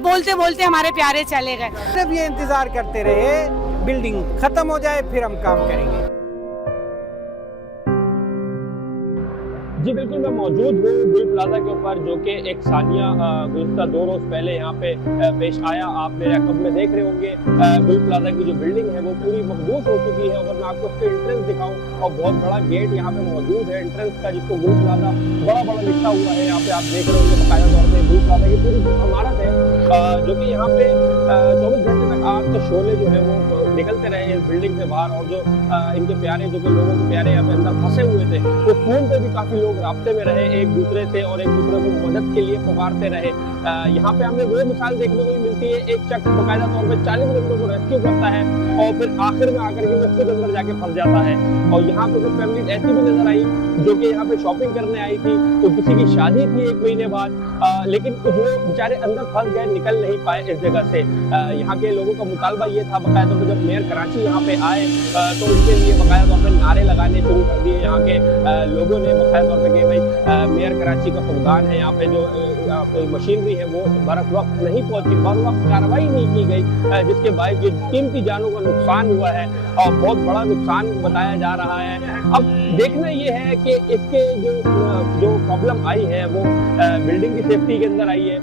बोलते बोलते हमारे प्यारे चले गए। सिर्फ ये इंतजार करते रहे बिल्डिंग खत्म हो जाए फिर हम काम करेंगे। जी बिल्कुल, मैं मौजूद हूँ गुल प्लाजा के ऊपर, जो कि एक सानिया गुज़श्ता 2 रोज़ पहले यहाँ पे पेश आया। आप मेरे अकब में देख रहे होंगे गुल प्लाजा की जो बिल्डिंग है वो पूरी मखदूश हो चुकी है। अगर मैं आपको उसका एंट्रेंस दिखाऊं, और बहुत बड़ा गेट यहाँ पे मौजूद है एंट्रेंस का, जिसको गुल प्लाजा बड़ा बड़ा लिखा हुआ है। यहाँ पे आप देख रहे होंगे बाकायदा तौर पर गुल प्लाजा की पूरी इमारत है, जो कि यहाँ पे 24 घंटे तक आग के शोले जो है वो निकलते रहे इस बिल्डिंग से बाहर। और जो इनके प्यारे, जो कि लोगों के प्यारे यहाँ पे अंदर फंसे हुए थे, वो फोन पे भी काफी लोग राब्ते में रहे एक दूसरे से, और एक दूसरे को मदद के लिए पुकारते रहे। यहाँ पे हमें वो मिसाल देखने को भी मिलती है, एक शख्स बाकायदा तौर पर 40 बंदों को रेस्क्यू करता है और फिर आखिर में आकर के वो खुद अंदर जाके फंस जाता है। और यहाँ पे कुछ फैमिली ऐसी भी नजर आई जो कि यहाँ पे शॉपिंग करने आई थी, तो किसी की शादी थी 1 महीने बाद, लेकिन जो बेचारे अंदर फंस गए, निकल नहीं पाए इस जगह से। यहाँ के लोगों का मुतालबा ये था बाकायदा तौर पर, जब मेयर कराची यहाँ पे आए तो उनके लिए बाकायदा तौर पर नारे लगाने शुरू कर दिए यहाँ के लोगों ने, बाकायदा तौर पर कि भाई मेयर कराची का फुकदान है, यहाँ पे जो मशीनरी है वो बर वक्त नहीं पहुंची, बर वक्त कार्रवाई नहीं की गई, जिसके बाद ये कीमती जानों का नुकसान हुआ है और बहुत बड़ा नुकसान बताया जा रहा है। अब देखना ये है कि इसके जो प्रॉब्लम आई है वो बिल्डिंग की सेफ्टी के अंदर आई है,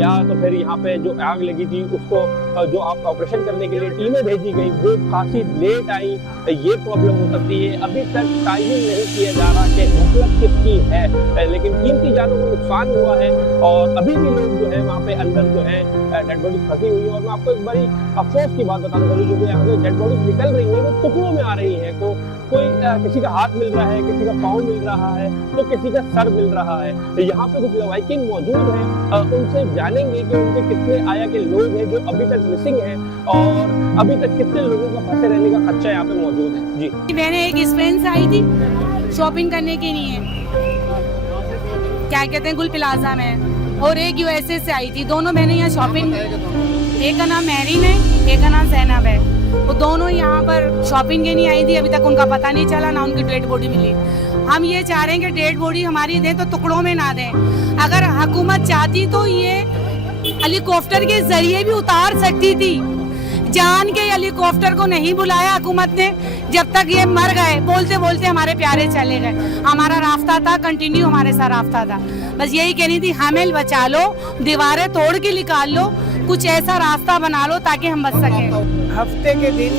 या तो फिर यहाँ पे जो आग लगी थी उसको जो आप ऑपरेशन करने के लिए टीमें भेजी गई वो काफी लेट आई, ये प्रॉब्लम हो सकती है। अभी तक टाइमिंग नहीं किया जा रहा कि मतलब किसकी है, लेकिन कीमती जानों को नुकसान हुआ है और अभी भी लोग जो है वहाँ पे अंदर जो है डेड बॉडी फंसी हुई है। और मैं आपको एक बड़ी अफसोस की बात बताना चाहूँ, जो यहाँ से डेड बॉडी निकल रही है वो टुकड़ों में आ रही है। कोई किसी का हाथ मिल रहा है, किसी का पाँव मिल रहा है, तो किसी का सर मिल रहा है। यहाँ पे कुछ लवाहिकीन मौजूद हैं, उनसे जानेंगे कि उनके कितने आया के लोग हैं जो अभी तक मिसिंग हैं, और अभी तक कितने लोगों का फंसे रहने का खदशा यहाँ पे मौजूद है। जी मैंने एक स्पेन से आई थी शॉपिंग करने के लिए, क्या कहते हैं गुल प्लाजा में, और एक यूएसए से आई थी। दोनों मैंने यहाँ शॉपिंग, एक का नाम मैरीन है, एक का नाम जैनब है, वो दोनों यहाँ पर शॉपिंग के लिए आई थी। अभी तक उनका पता नहीं चला, ना उनकी डेड बॉडी मिली। हम ये चाह रहे हैं कि डेड बॉडी हमारी दें तो टुकड़ों में ना दें। अगर हुकूमत चाहती तो ये हेलीकॉप्टर के जरिए भी उतार सकती थी, जान के हेलीकॉप्टर को नहीं बुलाया हुकूमत ने। जब तक ये मर गए, बोलते बोलते हमारे प्यारे चले गए। हमारा रास्ता था, कंटिन्यू हमारे साथ रास्ता था। बस यही कहनी थी, हमें बचा लो, दीवारें तोड़ के निकाल लो, कुछ ऐसा रास्ता बना लो ताकि हम बच सकें। हफ्ते के दिन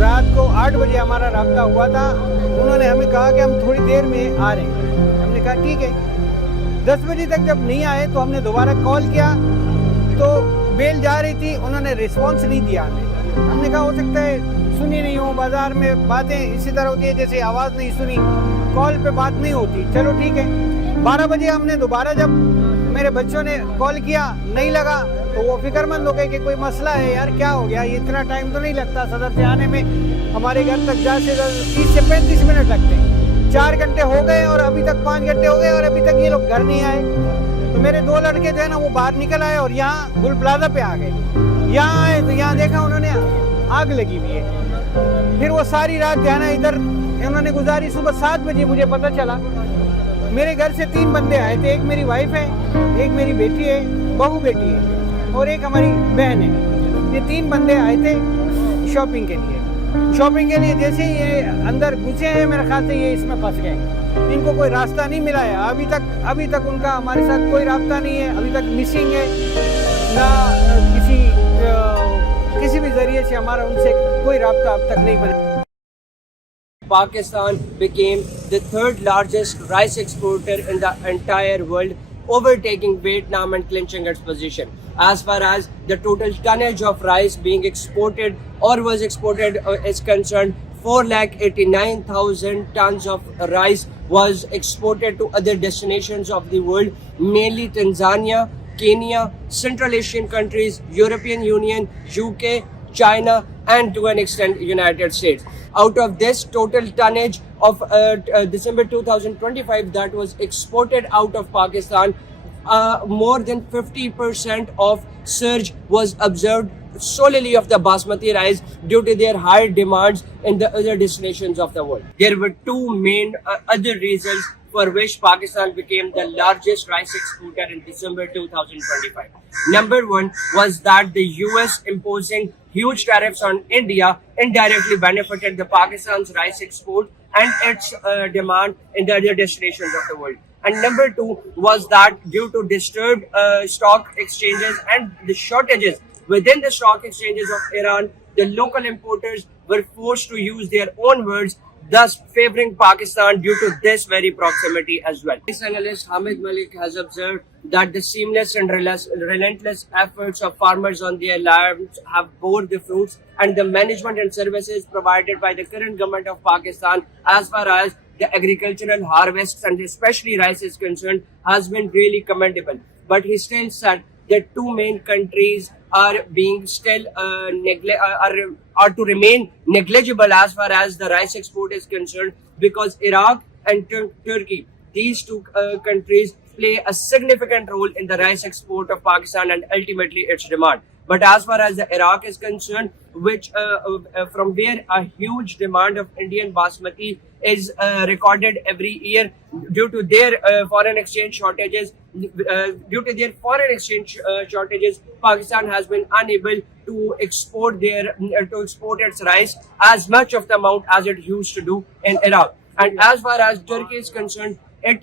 रात को 8 बजे हमारा राब्ता हुआ था। उन्होंने हमें कहा कि हम थोड़ी देर में आ रहे हैं। हमने कहा ठीक है। 10 बजे तक जब नहीं आए तो हमने दोबारा कॉल किया, तो बेल जा रही थी, उन्होंने रिस्पॉन्स नहीं दिया। हमने कहा हो सकता है सुनी नहीं हो, बाजार में बातें इसी तरह होती है जैसे आवाज़ नहीं सुनी, कॉल पे बात नहीं होती। चलो ठीक है। 12 बजे हमने दोबारा जब मेरे बच्चों ने कॉल किया, नहीं लगा, तो वो फिक्रमंद हो गए कि कोई मसला है यार, क्या हो गया, ये इतना टाइम तो नहीं लगता सदर से आने में, हमारे घर तक जा से 30 से 35 मिनट लगते हैं। 4 घंटे हो गए और अभी तक 5 घंटे हो गए और अभी तक ये लोग घर नहीं आए। तो मेरे 2 लड़के जो है ना वो बाहर निकल आए और यहाँ गुल प्लाजा पे आ गए। यहाँ आए तो यहाँ देखा उन्होंने आग लगी हुई है। फिर वो सारी रात जो है ना इधर उन्होंने गुजारी। सुबह 7 बजे मुझे पता चला। मेरे घर से 3 बंदे आए थे, एक मेरी वाइफ है, एक मेरी बेटी है, बहू बेटी है, और एक हमारी बहन है। ये 3 बंदे आए थे शॉपिंग के लिए। शॉपिंग के लिए जैसे ही ये अंदर घुसे हैं, मेरे ख्याल से ये इसमें फंस गए। इनको कोई रास्ता नहीं मिला है अभी तक उनका हमारे साथ कोई रास्ता नहीं है। अभी तक मिसिंग है, ना किसी भी जरिए से हमारा उनसे कोई रास्ता अब तक नहीं बना। Pakistan became the 3rd largest rice exporter in the entire world, overtaking Vietnam and clinching its position. As far as the total tonnage of rice being exported or was exported is concerned, 4,89,000 tons of rice was exported to other destinations of the world, mainly Tanzania, Kenya, Central Asian countries, European Union, UK, China, and to an extent United States. Out of this total tonnage of December 2025 that was exported out of Pakistan, more than 50% of surge was observed solely of the basmati rice due to their high demands in the other destinations of the world. There were two main other reasons for which Pakistan became the largest rice exporter in December 2025. Number one was that the US imposing huge tariffs on India indirectly benefited the Pakistan's rice export and its demand in the other destinations of the world. And number two was that due to disturbed stock exchanges and the shortages within the stock exchanges of Iran, the local importers were forced to use their own words, thus favoring Pakistan due to this very proximity as well. This analyst Hamid Malik has observed that the seamless and relentless efforts of farmers on their lands have bore the fruits, and the management and services provided by the current government of Pakistan as far as the agricultural harvests and especially rice is concerned has been really commendable. But he still said that two main countries are being still are to remain negligible as far as the rice export is concerned, because Iraq and Turkey, these two countries play a significant role in the rice export of Pakistan and ultimately its demand. But as far as the Iraq is concerned, which from where a huge demand of Indian basmati is recorded every year due to their foreign exchange shortages. Pakistan has been unable to export its rice as much of the amount as it used to do in Iraq. And as far as Turkey is concerned, it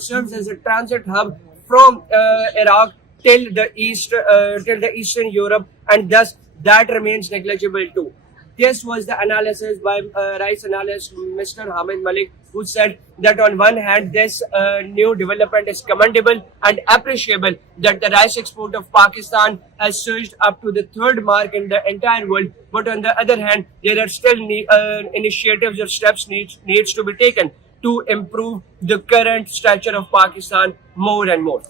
serves as a transit hub from Iraq till the Eastern Europe, and thus that remains negligible too. This was the analysis by rice analyst Mr. Hamid Malik, who said that on one hand, this new development is commendable and appreciable that the rice export of Pakistan has surged up to the third mark in the entire world. But on the other hand, there are still initiatives or steps needs to be taken to improve the current stature of Pakistan more and more.